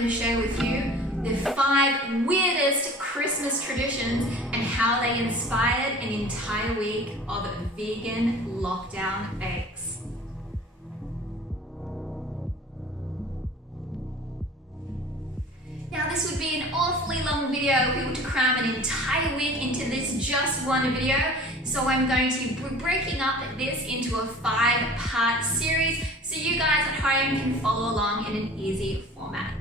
going to share with you the 5 weirdest Christmas traditions and how they inspired an entire week of vegan lockdown bakes. Now this would be an awfully long video if we were to cram an entire week into this just one video, so I'm going to be breaking up this into a 5-part series so you guys at home can follow along in an easy format.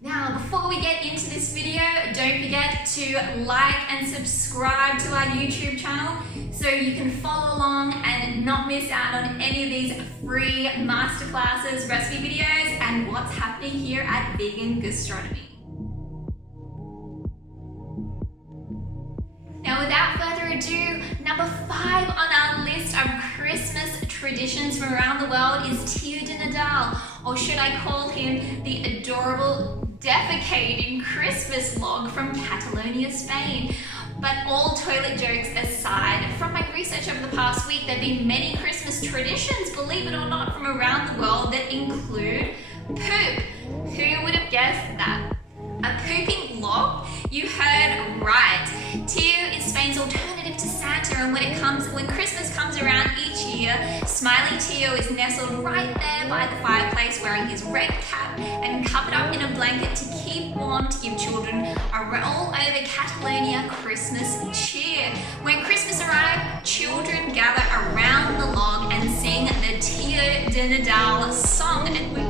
Now, before we get into this video, don't forget to like and subscribe to our YouTube channel so you can follow along and not miss out on any of these free masterclasses, recipe videos, and what's happening here at Vegan Gastronomy. Now, without further ado, number 5 on our list of Christmas traditions from around the world is Tío de Nadal, or should I call him the adorable defecating Christmas log from Catalonia, Spain. But all toilet jokes aside, from my research over the past week, there have been many Christmas traditions, believe it or not, from around the world that include poop. Who would have guessed that? A pooping log? You heard right. Tío is Spain's alternative to Santa, and when Christmas comes around each year, Smiley Tío is nestled right there by the fireplace wearing his red cap and covered up in a blanket to keep warm, to give children a all over Catalonia Christmas cheer. When Christmas arrives, children gather around the log and sing the Tío de Nadal song and wait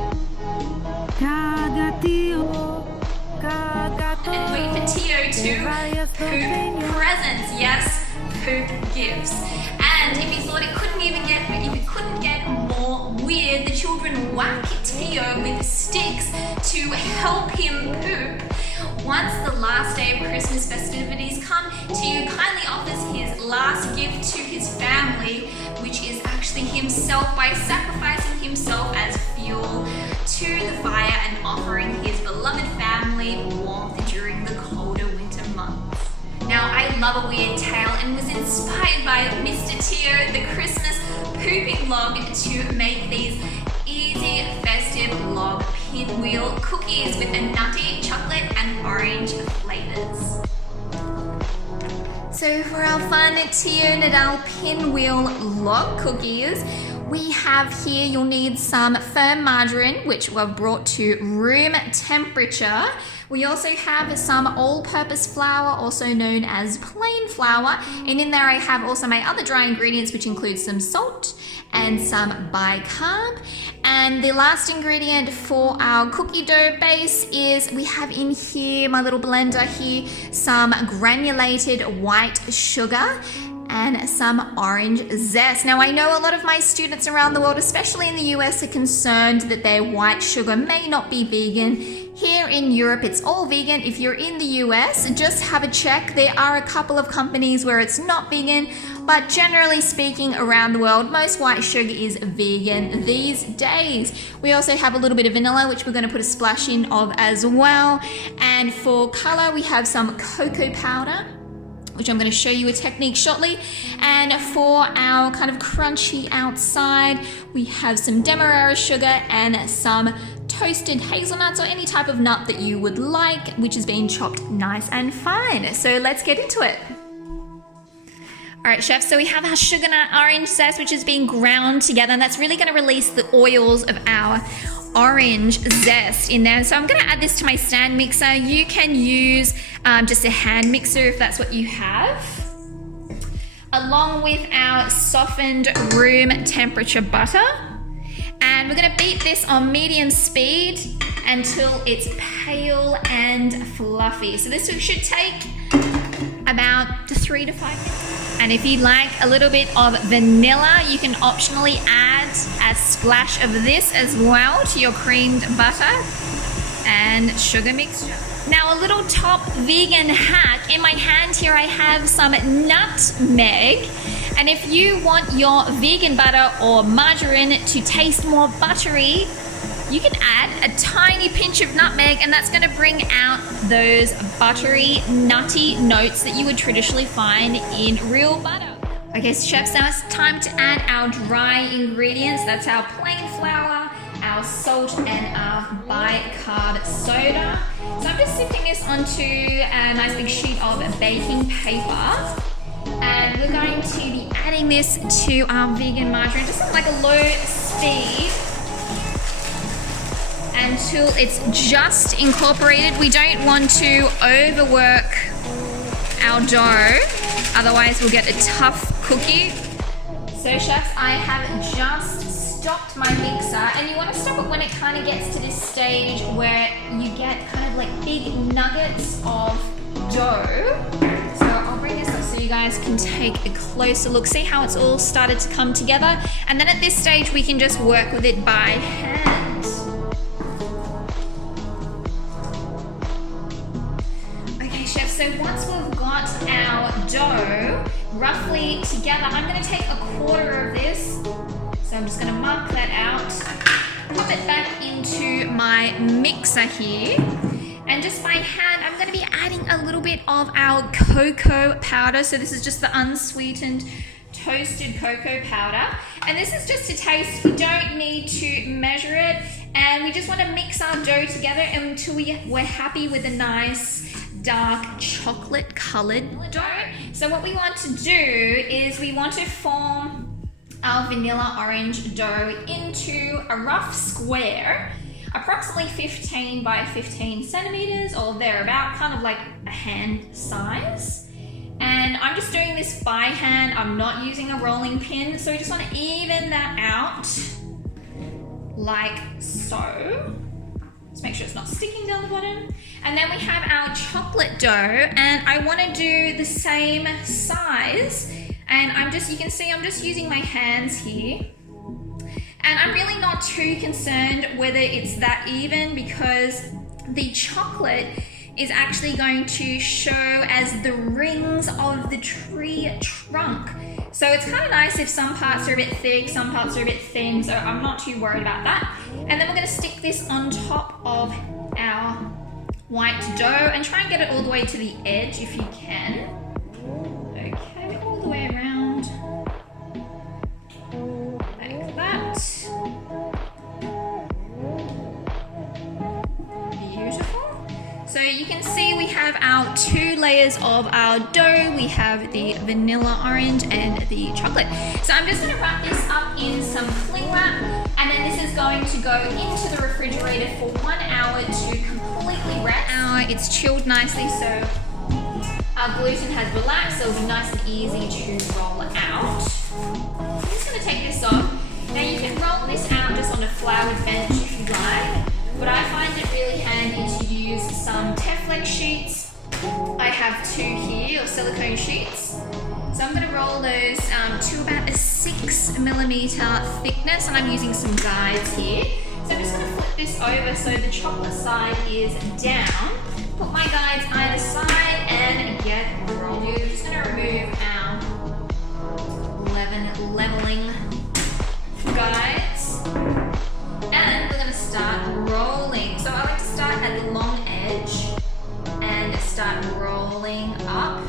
for Tío to poop presents. Yes, poop gifts. And if you thought it couldn't get more weird, the children whack Tío with sticks to help him poop. Once the last day of Christmas festivities come, Tío kindly offers his last gift to his family, which is actually himself, by sacrificing himself as fuel to the fire and offering his beloved family warmth during the colder winter months. Now, I love a weird tale and was inspired by Mr. Tío, the Christmas pooping log, to make these easy festive log pinwheel cookies with the nutty, chocolate and orange flavors. So for our fun Tío Nadal pinwheel log cookies, we have here, you'll need some firm margarine, which we've brought to room temperature. We also have some all-purpose flour, also known as plain flour. And in there I have also my other dry ingredients, which include some salt and some bicarb. And the last ingredient for our cookie dough base is, we have in here, my little blender here, some granulated white sugar and some orange zest. Now, I know a lot of my students around the world, especially in the US, are concerned that their white sugar may not be vegan. Here in Europe, it's all vegan. If you're in the US, just have a check. There are a couple of companies where it's not vegan, but generally speaking, around the world, most white sugar is vegan these days. We also have a little bit of vanilla, which we're going to put a splash in of as well. And for color, we have some cocoa powder, which I'm going to show you a technique shortly. And for our kind of crunchy outside, we have some demerara sugar and some toasted hazelnuts, or any type of nut that you would like, which has been chopped nice and fine. So let's get into it. All right, chefs, so we have our sugar nut orange zest, which is being ground together, and that's really going to release the oils of our orange zest in there. So I'm going to add this to my stand mixer. You can use just a hand mixer if that's what you have, along with our softened room temperature butter. And we're going to beat this on medium speed until it's pale and fluffy. So this should take about 3 to 5 minutes. And if you like a little bit of vanilla, you can optionally add a splash of this as well to your creamed butter and sugar mixture. Now, a little top vegan hack. In my hand here I have some nutmeg, and if you want your vegan butter or margarine to taste more buttery, you can add a tiny pinch of nutmeg, and that's going to bring out those buttery, nutty notes that you would traditionally find in real butter. Okay, so chefs, now it's time to add our dry ingredients. That's our plain flour our salt and our bicarb soda. So I'm just sifting this onto a nice big sheet of baking paper. And we're going to be adding this to our vegan margarine, just on like a low speed until it's just incorporated. We don't want to overwork our dough, otherwise we'll get a tough cookie. So chefs, I have just stopped my mixer, and you want to stop it when it kind of gets to this stage where you get kind of like big nuggets of dough. So I'll bring this up so you guys can take a closer look, see how it's all started to come together, and then at this stage we can just work with it by hand. Okay chef, so once we've got our dough roughly together, I'm going to take a quarter of this, so I'm just going to mark that out, pop it back into my mixer here. And just by hand, I'm going to be adding a little bit of our cocoa powder. So this is just the unsweetened toasted cocoa powder. And this is just to taste. We don't need to measure it. And we just want to mix our dough together until we're happy with a nice dark chocolate colored dough. So what we want to do is we want to form our vanilla orange dough into a rough square, approximately 15 by 15 centimeters or thereabout, kind of like a hand size. And I'm just doing this by hand. I'm not using a rolling pin. So we just want to even that out like so. Just make sure it's not sticking down the bottom. And then we have our chocolate dough, and I want to do the same size. And you can see I'm just using my hands here. And I'm really not too concerned whether it's that even, because the chocolate is actually going to show as the rings of the tree trunk. So it's kind of nice if some parts are a bit thick, some parts are a bit thin, so I'm not too worried about that. And then we're going to stick this on top of our white dough and try and get it all the way to the edge if you can. Okay, all the way around. Like that. Beautiful. So you can see we have our 2 layers of our dough. We have the vanilla orange and the chocolate. So I'm just going to wrap this up in some cling wrap, and then this is going to go into the refrigerator for 1 hour to completely rest. It's chilled nicely, so our gluten has relaxed, so it'll be nice and easy to roll out. I'm just going to take this off. Now you can roll this out just on a floured bench if you like, but I find it really handy to use some Teflon sheets. I have 2 here, or silicone sheets. So I'm going to roll those to about a 6mm thickness, and I'm using some guides here. So I'm just going to flip this over so the chocolate side is down. Put my guides either side and get rolled. You're just going to remove our leveling guides, and we're going to start rolling. So I like to start at the long edge and start rolling up.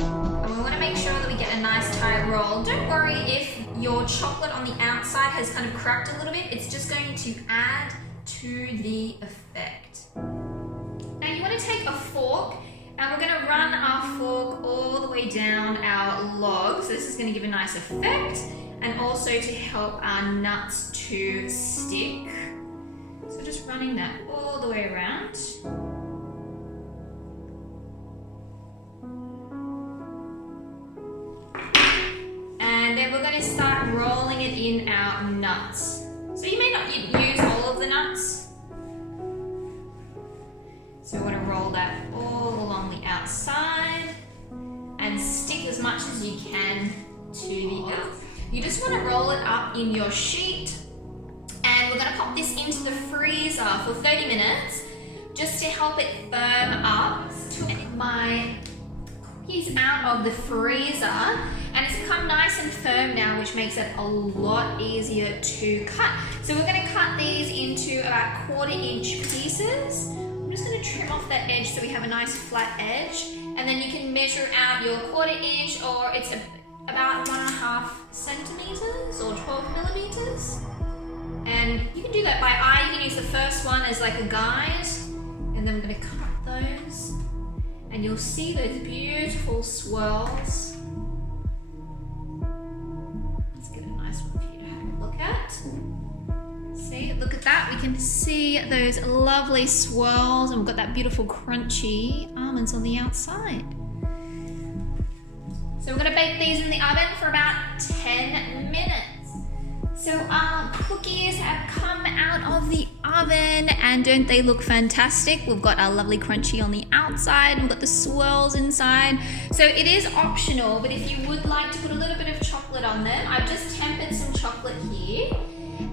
And we want to make sure that we get a nice tight roll. Don't worry if your chocolate on the outside has kind of cracked a little bit. It's just going to add to the effect. Now you want to take a fork, and we're going to run our fork all the way down our log. So this is going to give a nice effect, and also to help our nuts to stick. So just running that all the way around. And then we're going to start rolling it in our nuts. So you may not use all of the nuts. So we want to roll that all along the outside and stick as much as you can to the outside. You just want to roll it up in your sheet, and we're going to pop this into the freezer for 30 minutes just to help it firm up. Took my cookies out of the freezer, and it's become nice and firm now, which makes it a lot easier to cut. So we're going to cut these into about 1/4-inch pieces. I'm just going to trim off that edge so we have a nice flat edge, and then you can measure out your 1/4-inch, or it's about 1.5 centimeters or 12 millimeters. And you can do that by like a guide, and then we're going to cut those, and you'll see those beautiful swirls. Let's get a nice one for you to have a look at. See, look at that. We can see those lovely swirls, and we've got that beautiful crunchy almonds on the outside. So we're going to bake these in the oven for about 10 minutes. So our cookies have come out of the oven, and don't they look fantastic? We've got our lovely crunchy on the outside, and we've got the swirls inside. So it is optional, but if you would like to put a little bit of chocolate on them, I've just tempered some chocolate here.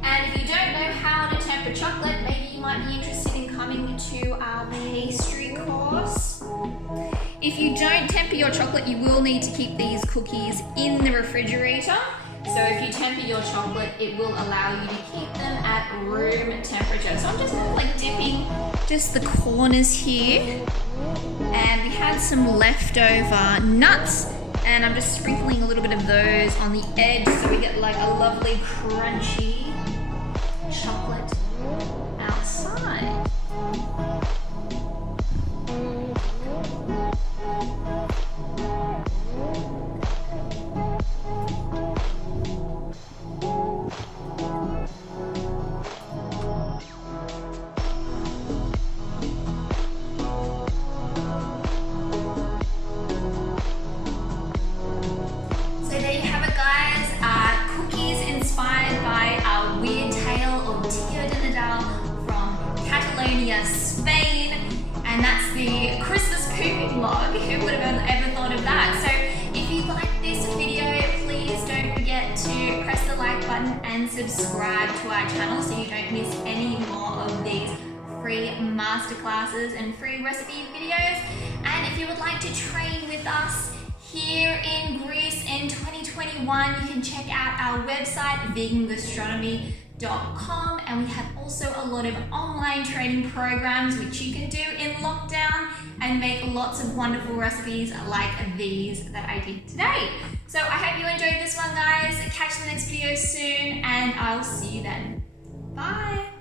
And if you don't know how to temper chocolate, maybe you might be interested in coming to our pastry course. If you don't temper your chocolate, you will need to keep these cookies in the refrigerator. So if you temper your chocolate, it will allow you to keep them at room temperature. So I'm just kind of like dipping just the corners here. And we had some leftover nuts, and I'm just sprinkling a little bit of those on the edge so we get like a lovely crunchy chocolate outside. Spain, and that's the Christmas pooping log. Who would have ever thought of that? So if you like this video, please don't forget to press the like button and subscribe to our channel so you don't miss any more of these free masterclasses and free recipe videos. And if you would like to train with us here in Greece in 2021, you can check out our website, vegangastronomy.com, and we have also a lot of online training programs which you can do in lockdown and make lots of wonderful recipes like these that I did today. So I hope you enjoyed this one, guys. Catch the next video soon, and I'll see you then. Bye.